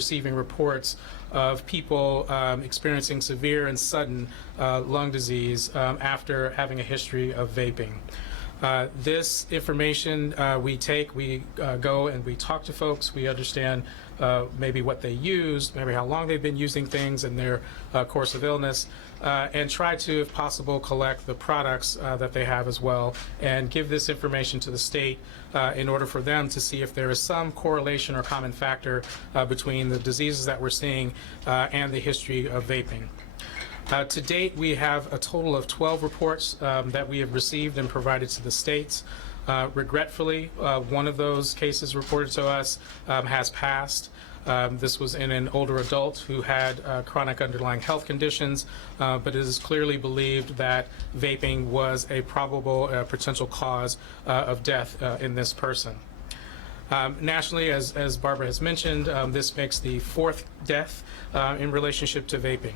receiving reports of people experiencing severe and sudden lung disease after having a history of vaping. This information we go and we talk to folks, we understand maybe what they used, maybe how long they've been using things in their course of illness, and try to, if possible, collect the products that they have as well, and give this information to the state in order for them to see if there is some correlation or common factor between the diseases that we're seeing and the history of vaping. To date, we have a total of 12 reports that we have received and provided to the states. Regretfully, one of those cases reported to us has passed. This was in an older adult who had chronic underlying health conditions, but it is clearly believed that vaping was a probable potential cause of death in this person. Nationally, as Barbara has mentioned, this makes the 4th death in relationship to vaping.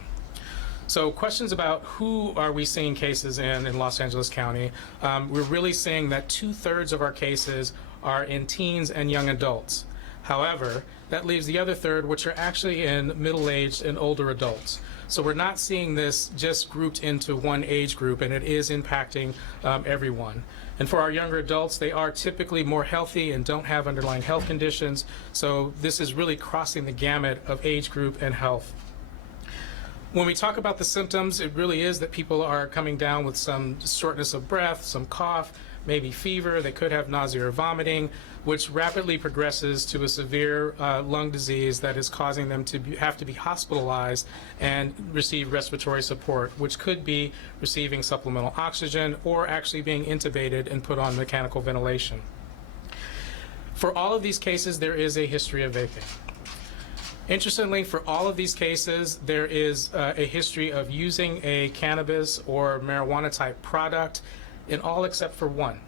So questions about who are we seeing cases in Los Angeles County. We're really seeing that 2/3 of our cases are in teens and young adults. However, that leaves the other third, which are actually in middle-aged and older adults. So we're not seeing this just grouped into one age group, and it is impacting everyone. And for our younger adults, they are typically more healthy and don't have underlying health conditions. So this is really crossing the gamut of age group and health. When we talk about the symptoms, it really is that people are coming down with some shortness of breath, some cough, maybe fever. They could have nausea or vomiting, which rapidly progresses to a severe lung disease that is causing them to have to be hospitalized and receive respiratory support, which could be receiving supplemental oxygen or actually being intubated and put on mechanical ventilation. For all of these cases, there is a history of vaping. Interestingly, for all of these cases, there is a history of using a cannabis or marijuana type product in all except for one.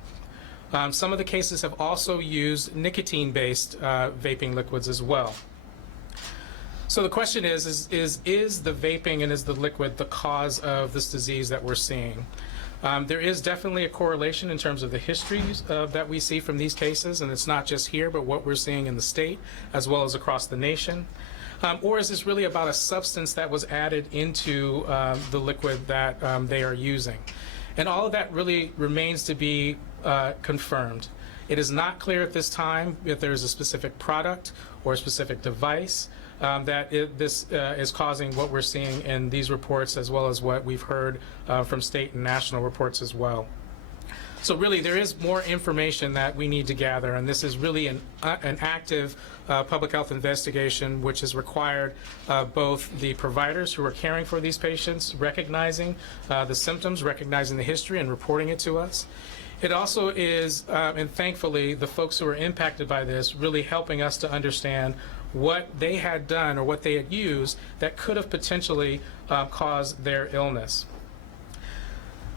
Some of the cases have also used nicotine-based vaping liquids as well. So the question is the vaping and is the liquid the cause of this disease that we're seeing? There is definitely a correlation in terms of the histories that we see from these cases, and it's not just here, but what we're seeing in the state as well as across the nation. Or is this really about a substance that was added into the liquid that they are using? And all of that really remains to be confirmed. It is not clear at this time if there is a specific product or a specific device that this is causing what we're seeing in these reports, as well as what we've heard from state and national reports as well. So really, there is more information that we need to gather, and this is really an active public health investigation, which has required both the providers who are caring for these patients recognizing the symptoms, recognizing the history, and reporting it to us. It also is, and thankfully, the folks who are impacted by this really helping us to understand what they had done or what they had used that could have potentially caused their illness.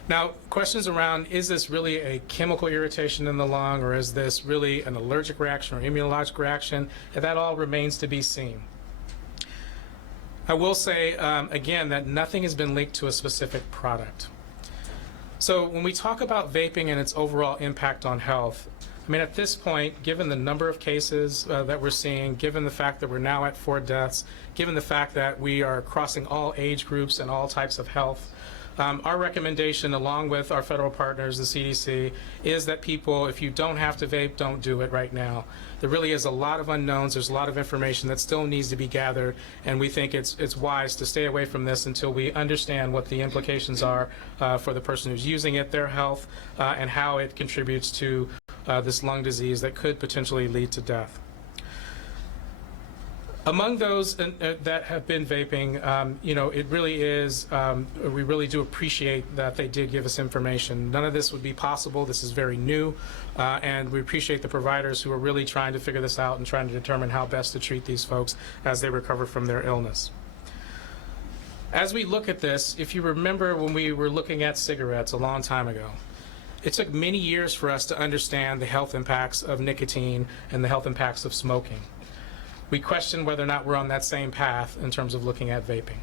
Now, questions around, is this really a chemical irritation in the lung, or is this really an allergic reaction or immunologic reaction? And that all remains to be seen. I will say, again, that nothing has been linked to a specific product. So when we talk about vaping and its overall impact on health, I mean, at this point, given the number of cases that we're seeing, given the fact that we're now at 4 deaths, given the fact that we are crossing all age groups and all types of health, our recommendation, along with our federal partners, the CDC, is that people, if you don't have to vape, don't do it right now. There really is a lot of unknowns. There's a lot of information that still needs to be gathered, and we think it's wise to stay away from this until we understand what the implications are for the person who's using it, their health, and how it contributes to this lung disease that could potentially lead to death. Among those that have been vaping, you know, it really is, we really do appreciate that they did give us information. None of this would be possible. This is very new, and we appreciate the providers who are really trying to figure this out and trying to determine how best to treat these folks as they recover from their illness. As we look at this, if you remember when we were looking at cigarettes a long time ago, it took many years for us to understand the health impacts of nicotine and the health impacts of smoking. We question whether or not we're on that same path in terms of looking at vaping.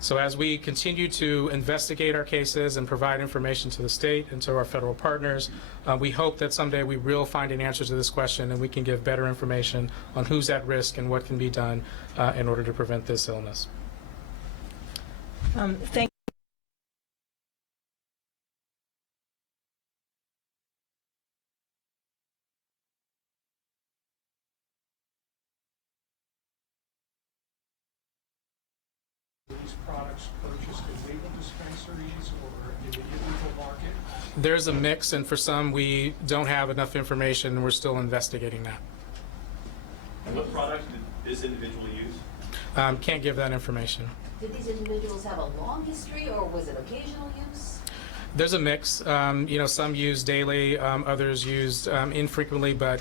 So as we continue to investigate our cases and provide information to the state and to our federal partners, we hope that someday we will find an answer to this question and we can give better information on who's at risk and what can be done in order to prevent this illness. Thank These products purchased in legal dispensaries or in the illegal market? There's a mix, and for some we don't have enough information and we're still investigating that. And what products did this individual use? Can't give that information. Did these individuals have a long history, or was it occasional use? There's a mix. Some used daily, others used infrequently, but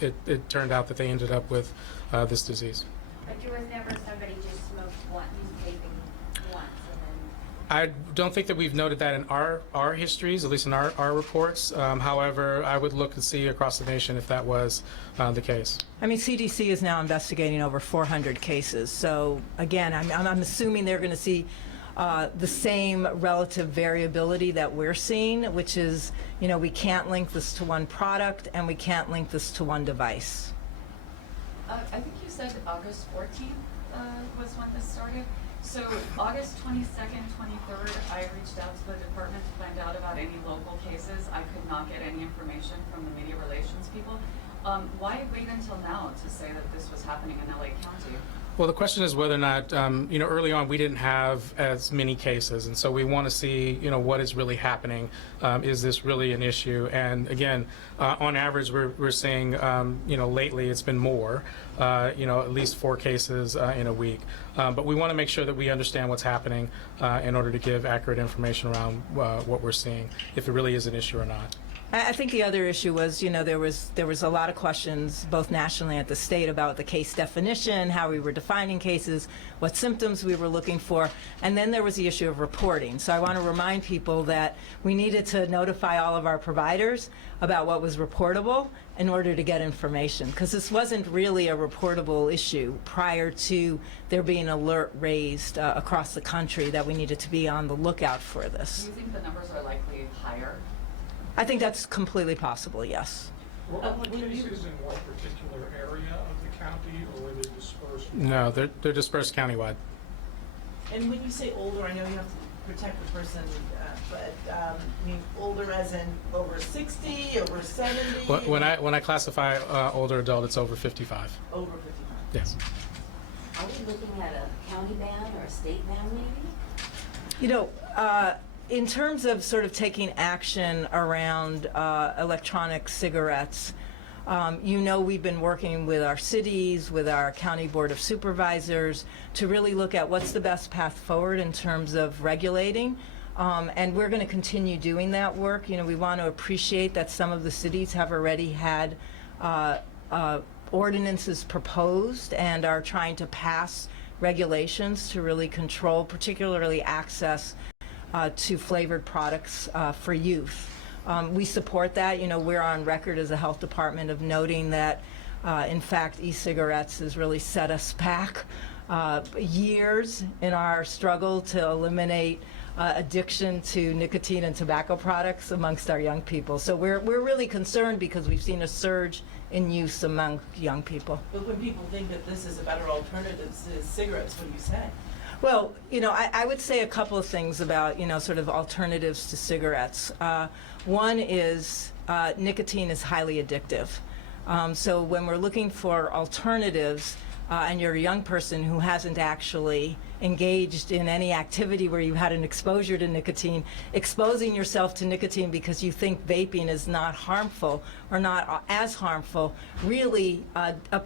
it turned out that they ended up with this disease. But there was never somebody just smoked one, used vaping once, and then... I don't think that we've noted that in our histories, at least in our reports. However, I would look and see across the nation if that was the case. I mean, CDC is now investigating over 400 cases. So again, I'm assuming they're going to see the same relative variability that we're seeing, which is, we can't link this to one product and we can't link this to one device. I think you said August 14th was when this started. So August 22nd, 23rd, I reached out to the department to find out about any local cases. I could not get any information from the media relations people. Why wait until now to say that this was happening in LA County? Well, the question is whether or not, early on we didn't have as many cases, and so we want to see, what is really happening. Is this really an issue? And again, on average, we're seeing, lately it's been more, at least 4 cases in a week. But we want to make sure that we understand what's happening in order to give accurate information around what we're seeing, if it really is an issue or not. I think the other issue was, there was a lot of questions, both nationally and at the state, about the case definition, how we were defining cases, what symptoms we were looking for, and then there was the issue of reporting. So I want to remind people that we needed to notify all of our providers about what was reportable in order to get information, because this wasn't really a reportable issue prior to there being an alert raised across the country that we needed to be on the lookout for this. Do you think the numbers are likely higher? I think that's completely possible, yes. Were all the cases in one particular area of the county, or were they dispersed? No, they're dispersed countywide. And when you say older, I know you have to protect the person, but older as in over 60, over 70? When I classify older adult, it's over 55. Over 55. Yes. Are we looking at a county ban or a state ban, maybe? In terms of sort of taking action around electronic cigarettes, we've been working with our cities, with our county board of supervisors to really look at what's the best path forward in terms of regulating. And we're going to continue doing that work. We want to appreciate that some of the cities have already had ordinances proposed and are trying to pass regulations to really control, particularly access to flavored products for youth. We support that. We're on record as a health department of noting that, in fact, e-cigarettes has really set us back years in our struggle to eliminate addiction to nicotine and tobacco products amongst our young people. So we're really concerned because we've seen a surge in use among young people. But when people think that this is a better alternative to cigarettes, what do you say? Well, I would say a couple of things about, sort of alternatives to cigarettes. One is nicotine is highly addictive. So when we're looking for alternatives, and you're a young person who hasn't actually engaged in any activity where you had an exposure to nicotine, exposing yourself to nicotine because you think vaping is not harmful or not as harmful really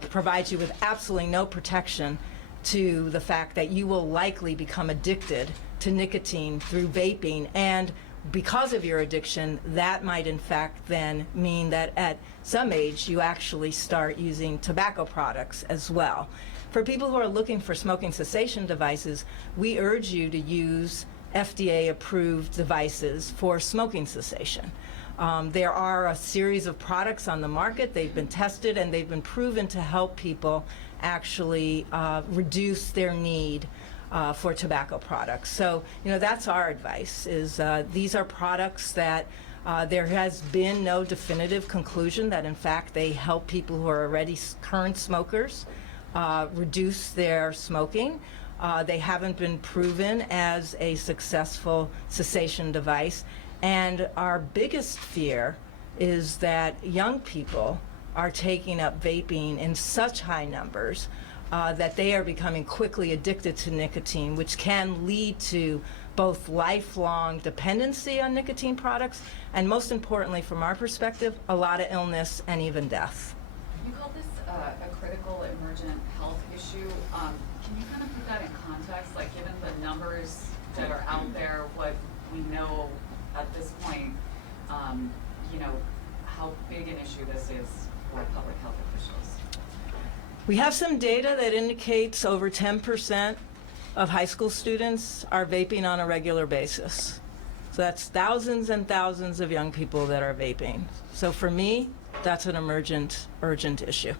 provides you with absolutely no protection to the fact that you will likely become addicted to nicotine through vaping, and because of your addiction, that might in fact then mean that at some age you actually start using tobacco products as well. For people who are looking for smoking cessation devices, we urge you to use FDA-approved devices for smoking cessation. There are a series of products on the market. They've been tested and they've been proven to help people actually reduce their need for tobacco products. So, that's our advice, is these are products that there has been no definitive conclusion that, in fact, they help people who are already current smokers reduce their smoking. They haven't been proven as a successful cessation device. And our biggest fear is that young people are taking up vaping in such high numbers that they are becoming quickly addicted to nicotine, which can lead to both lifelong dependency on nicotine products and, most importantly, from our perspective, a lot of illness and even death. You call this a critical emergent health issue. Can you kind of put that in context, like given the numbers that are out there, what we know at this point, how big an issue this is for public health officials? We have some data that indicates over 10% of high school students are vaping on a regular basis. So that's thousands and thousands of young people that are vaping. So for me, that's an urgent issue.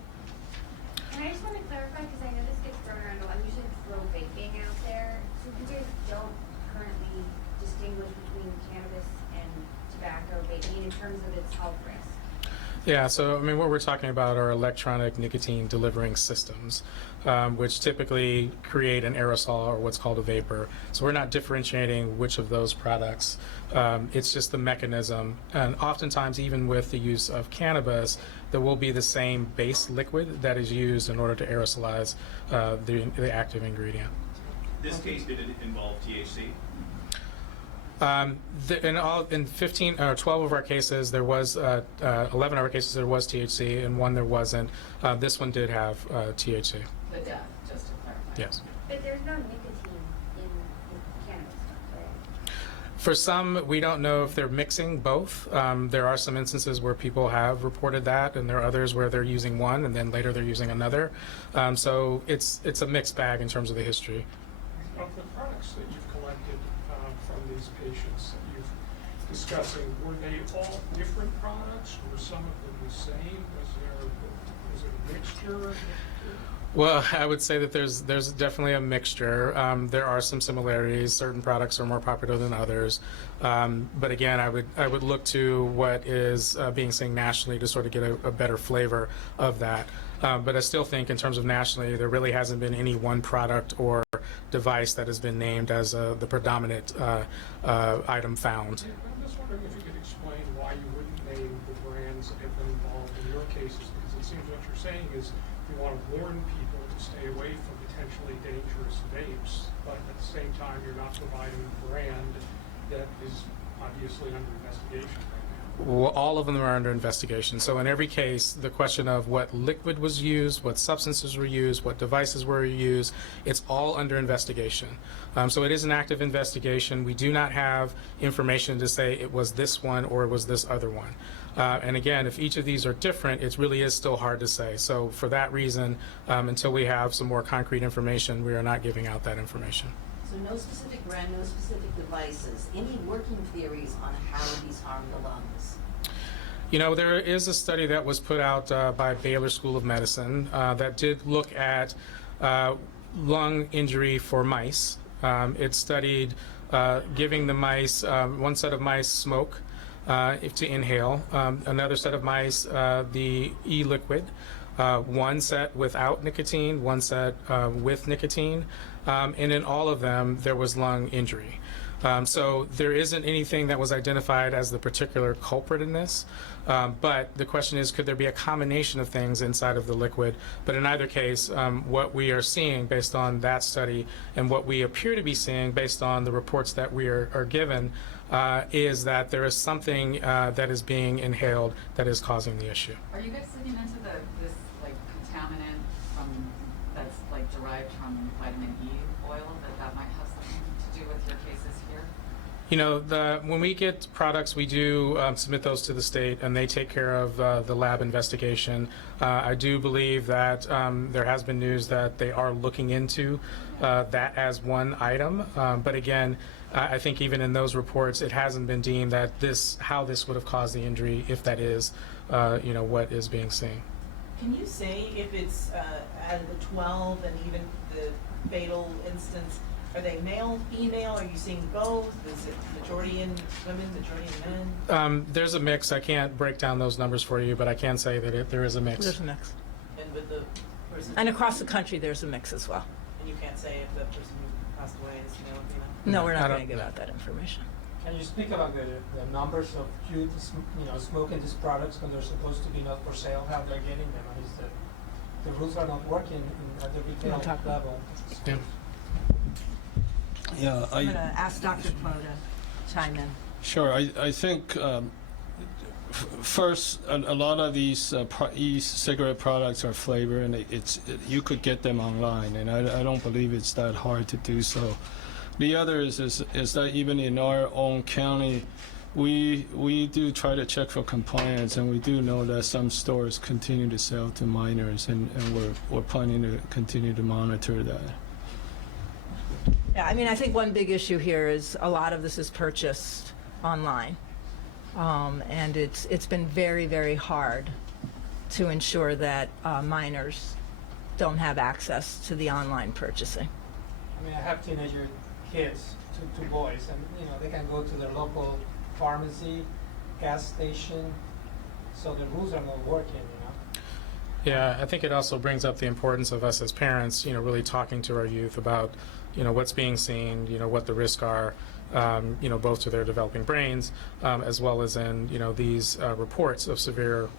And I just want to clarify, because I know this gets thrown around a lot, usually throw vaping out there. So you guys don't currently distinguish between cannabis and tobacco vaping in terms of its health risk? Yeah, so I mean, what we're talking about are electronic nicotine delivering systems, which typically create an aerosol or what's called a vapor. So we're not differentiating which of those products. It's just the mechanism. And oftentimes, even with the use of cannabis, there will be the same base liquid that is used in order to aerosolize the active ingredient. This case, did it involve THC? In 15 or 12 of our cases, there was 11 of our cases there was THC, and one there wasn't. This one did have THC. The death, just to clarify. Yes. But there's no nicotine in cannabis, right? For some, we don't know if they're mixing both. There are some instances where people have reported that, and there are others where they're using one and then later they're using another. So it's a mixed bag in terms of the history. Of the products that you've collected from these patients that you've discussing, were they all different products? Were some of them the same? Was it a mixture? Well, I would say that there's definitely a mixture. There are some similarities. Certain products are more popular than others. But again, I would look to what is being seen nationally to sort of get a better flavor of that. But I still think in terms of nationally, there really hasn't been any one product or device that has been named as the predominant item found. I'm just wondering if you could explain why you wouldn't name the brands that have been involved in your cases, because it seems what you're saying is you want to warn people to stay away from potentially dangerous vapes, but at the same time you're not providing a brand that is obviously under investigation right now. Well, all of them are under investigation. So in every case, the question of what liquid was used, what substances were used, what devices were used, it's all under investigation. So it is an active investigation. We do not have information to say it was this one or it was this other one. And again, if each of these are different, it really is still hard to say. So for that reason, until we have some more concrete information, we are not giving out that information. So no specific brand, no specific devices, any working theories on how these harm the lungs? There is a study that was put out by Baylor School of Medicine that did look at lung injury for mice. It studied giving the mice, one set of mice smoke to inhale, another set of mice the e-liquid, one set without nicotine, one set with nicotine, and in all of them there was lung injury. So there isn't anything that was identified as the particular culprit in this, but the question is, could there be a combination of things inside of the liquid? But in either case, what we are seeing based on that study and what we appear to be seeing based on the reports that we are given is that there is something that is being inhaled that is causing the issue. Are you guys looking into this like contaminant that's like derived from vitamin E oil that might have something to do with your cases here? When we get products, we do submit those to the state, and they take care of the lab investigation. I do believe that there has been news that they are looking into that as one item. But again, I think even in those reports, it hasn't been deemed that how this would have caused the injury, if that is, what is being seen. Can you say if it's out of the 12 and even the fatal instance, Are they male, female? Are you seeing both? Is it majority in women, majority in men? There's a mix. I can't break down those numbers for you, but I can say that there is a mix. There's a mix. And with the person? And across the country, there's a mix as well. And you can't say if the person who passed away is male or female? No, we're I not don't- going to give out that information. Can you speak about the numbers of youth, smoking these products when they're supposed to be not for sale, how they're getting them? Is the rules are not working at the retail Wanna talk about level? Yeah. Yeah, I'm going to ask Dr. Klo to chime in. sure. I think first, a lot of these e-cigarette products are flavored, and you could get them online, and I don't believe it's that hard to do so. The other is that even in our own county, we do try to check for compliance, and we do know that some stores continue to sell to minors, and we're planning to continue to monitor that. Yeah, I mean, I think one big issue here is a lot of this is purchased online. And it's been very, very hard to ensure that minors don't have access to the online purchasing. I mean, I have teenager kids, two boys, and they can go to their local pharmacy, gas station, so the rules are not working. Yeah, I think it also brings up the importance of us as parents, really talking to our youth about, what's being seen, what the risks are, both to their developing brains, as well as in, these reports of severe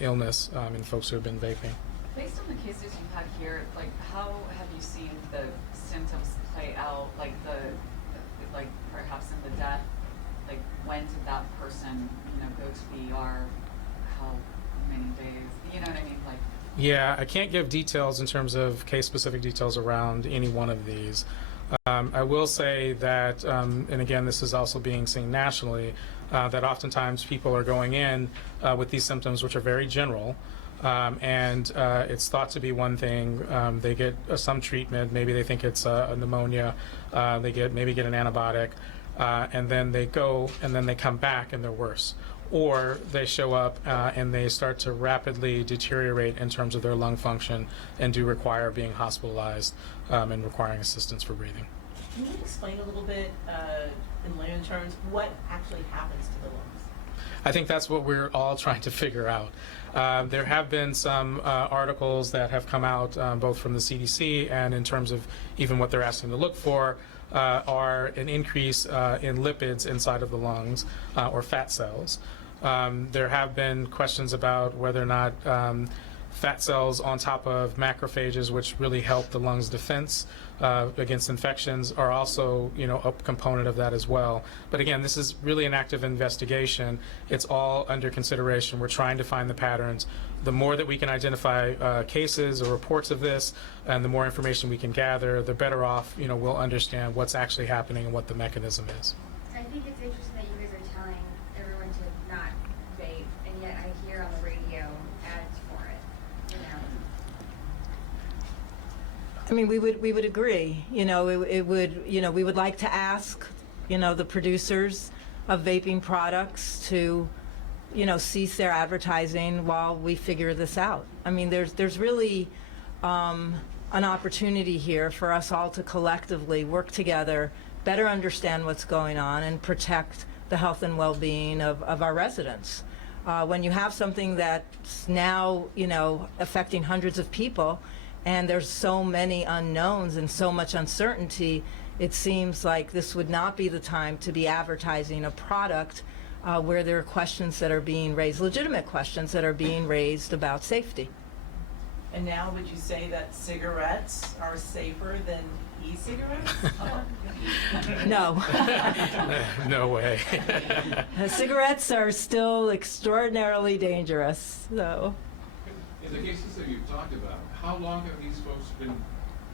illness in folks who have been vaping. Based on the cases you've had here, like how have you seen the symptoms play out, like perhaps in the death, like when did that person, go to ER, how many days, you know what I mean, like. Yeah, I can't give details in terms of case-specific details around any one of these. I will say that, and again, this is also being seen nationally, that oftentimes people are going in with these symptoms which are very general, and it's thought to be one thing. They get some treatment, maybe they think it's a pneumonia, they maybe get an antibiotic, and then they go and then they come back and they're worse. Or they show up and they start to rapidly deteriorate in terms of their lung function and do require being hospitalized and requiring assistance for breathing. Can you explain a little bit in layman terms what actually happens to the lungs? I think that's what we're all trying to figure out. There have been some articles that have come out both from the CDC and in terms of even what they're asking to look for are an increase in lipids inside of the lungs or fat cells. There have been questions about whether or not fat cells on top of macrophages, which really help the lungs' defense against infections, are also, a component of that as well. But again, this is really an active investigation. It's all under consideration. We're trying to find the patterns. The more that we can identify cases or reports of this, and the more information we can gather, the better off, we'll understand what's actually happening and what the mechanism is. I think it's interesting that you guys are telling everyone to not vape, and yet I hear on the radio ads for it, I mean, we would agree. It would. We would like to ask, the producers of vaping products to, cease their advertising while we figure this out. I mean, there's really an opportunity here for us all to collectively work together, better understand what's going on, and protect the health and well-being of our residents. When you have something that's now, affecting hundreds of people, and there's so many unknowns and so much uncertainty, it seems like this would not be the time to be advertising a product where there are questions that are being raised, legitimate questions that are being raised about safety. And now would you say that cigarettes are safer than e-cigarettes? No. No way. Cigarettes are still extraordinarily dangerous, so. In the cases that you've talked about, how long have these folks been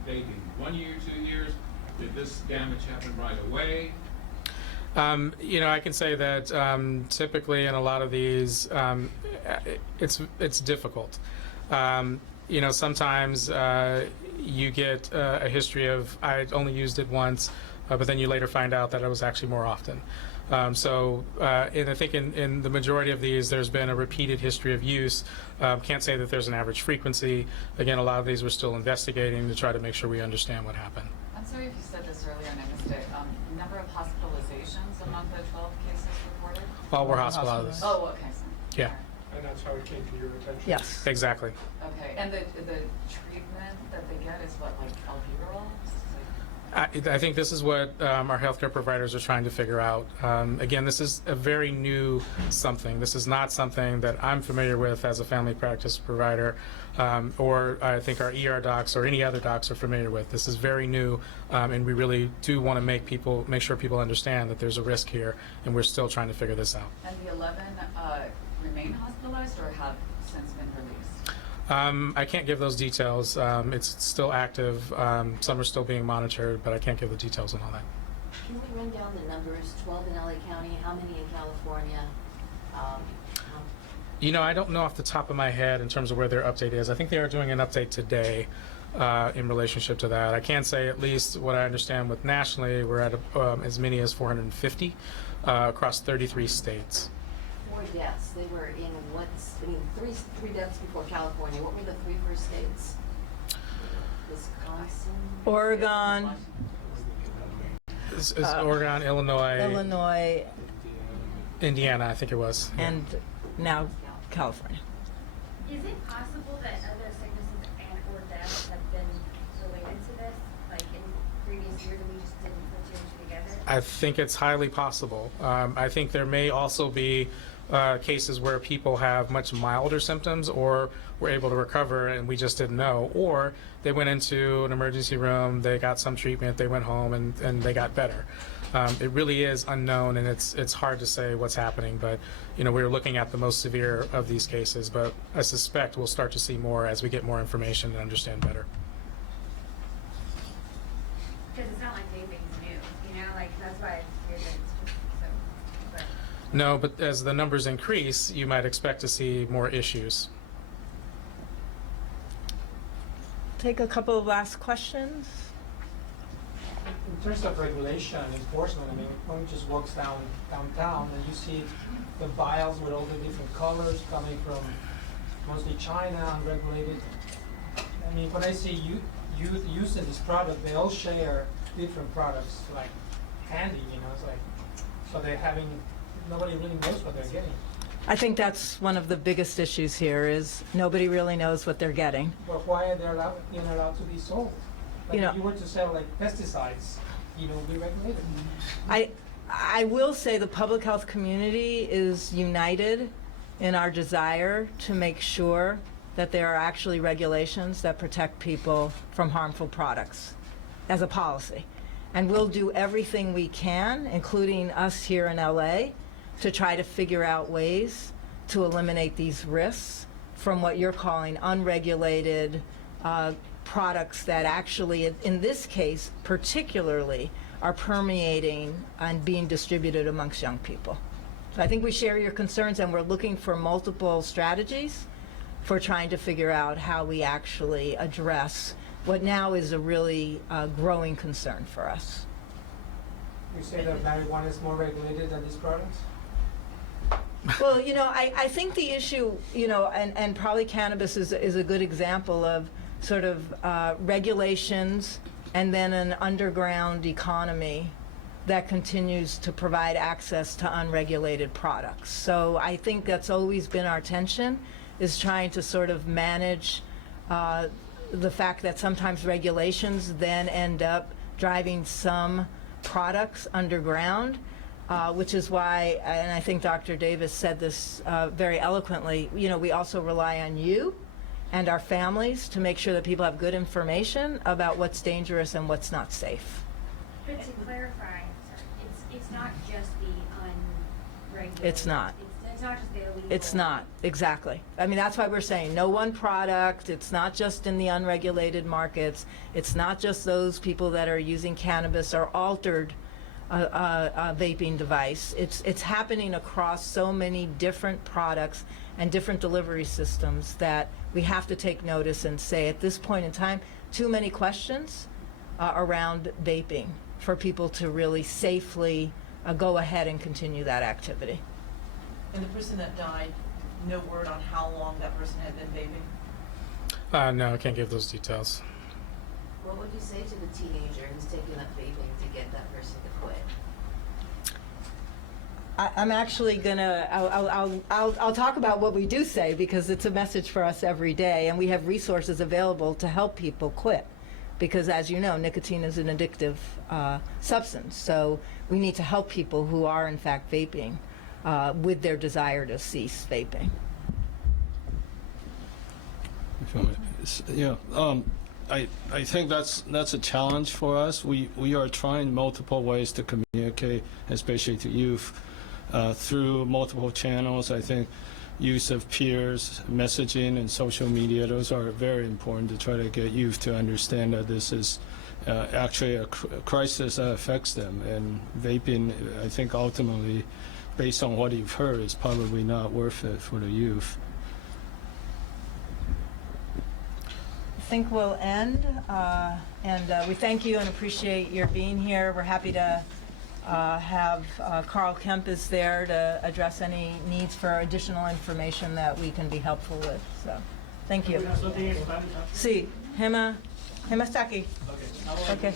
vaping? 1 year, 2 years? Did this damage happen right away? I can say that typically in a lot of these, it's difficult. Sometimes you get a history of, I only used it once, but then you later find out that it was actually more often. And I think in the majority of these, there's been a repeated history of use. Can't say that there's an average frequency. Again, a lot of these we're still investigating to try to make sure we understand what happened. I'm sorry if you said this earlier and I missed it. Number of hospitalizations among the 12 cases reported? All were hospitalized. Oh, okay. So, Yeah. And that's how it came to your attention? Yes. Exactly. okay. And the treatment that they get is what, like albuterol? I think this is what our healthcare providers are trying to figure out. Again, this is a very new something. This is not something that I'm familiar with as a family practice provider, or I think our ER docs or any other docs are familiar with. This is very new, and we really do want to make sure people understand that there's a risk here, and we're still trying to figure this out. And the 11 remain hospitalized or have since been released? I can't give those details. It's still active. Some are still being monitored, but I can't give the details on all that. Can we run down the numbers? 12 in LA County, how many in California? You know, I don't know off the top of my head in terms of where their update is. I think they are doing an update today in relationship to that. I can say at least what I understand with nationally, we're at as many as 450 across 33 states. 4 deaths. They were in three deaths before California. What were the 3 first states? Wisconsin? Oregon, It's Oregon, Illinois, Indiana, I think it was. and now California. Is it possible that other sicknesses and or deaths have been related to this, like in previous years, and we just didn't put 2 and 2 together? I think it's highly possible. I think there may also be cases where people have much milder symptoms or were able to recover and we just didn't know, or they went into an emergency room, they got some treatment, they went home and they got better. It really is unknown, and it's hard to say what's happening, but you know, we're looking at the most severe of these cases, but I suspect we'll start to see more as we get more information and understand better. Because it's not like vaping's new, you know, like that's why it's weird that it's just so, but. No, but as the numbers increase, you might expect to see more issues. Take a couple of last questions. In terms of regulation and enforcement, I mean, one just walks downtown and you see the vials with all the different colors coming from mostly China, unregulated. I mean, when I see youth using this product, they all share different products like candy, you know, it's like, so nobody really knows what they're getting. I think that's one of the biggest issues here is nobody really knows what they're getting. But why are they allowed to be sold? Like You know- if you were to sell like pesticides, you know, we regulate it. I will say the public health community is united in our desire to make sure that there are actually regulations that protect people from harmful products as a policy. And we'll do everything we can, including us here in LA, to try to figure out ways to eliminate these risks from what you're calling unregulated products that actually, in this case particularly, are permeating and being distributed amongst young people. So I think we share your concerns, and we're looking for multiple strategies for trying to figure out how we actually address what now is a really growing concern for us. You say that marijuana is more regulated than these products? Well, you know, I think the issue, you know, and probably cannabis is a good example of sort of regulations and then an underground economy that continues to provide access to unregulated products. So I think that's always been our tension, is trying to sort of manage the fact that sometimes regulations then end up driving some products underground, which is why, and I think Dr. Davis said this very eloquently, you know, we also rely on you and our families to make sure that people have good information about what's dangerous and what's not safe. But to clarify, it's not just the unregulated. It's not. It's not just the illegal. It's not, exactly. I mean, that's why we're saying no one product. It's not just in the unregulated markets. It's not just those people that are using cannabis or altered vaping device. It's happening across so many different products and different delivery systems that we have to take notice and say at this point in time, too many questions around vaping for people to really safely go ahead and continue that activity. And the person that died, no word on how long that person had been vaping? No, I can't give those details. What would you say to the teenager who's taking up vaping to get that person to quit? I'm actually gonna, I'll talk about what we do say, because it's a message for us every day, and we have resources available to help people quit. Because as you know, nicotine is an addictive substance, so we need to help people who are in fact vaping with their desire to cease vaping. Yeah, I think that's a challenge for us. We are trying multiple ways to communicate, especially to youth, through multiple channels. I think use of peers, messaging, and social media, those are very important to try to get youth to understand that this is actually a crisis that affects them. And vaping, I think ultimately, based on what you've heard, is probably not worth it for the youth. I think we'll end, and we thank you and appreciate your being here. We're happy to have Carl Kemp is there to address any needs for additional information that we can be helpful with. So, thank you. Sí, Hema Saki. Okay.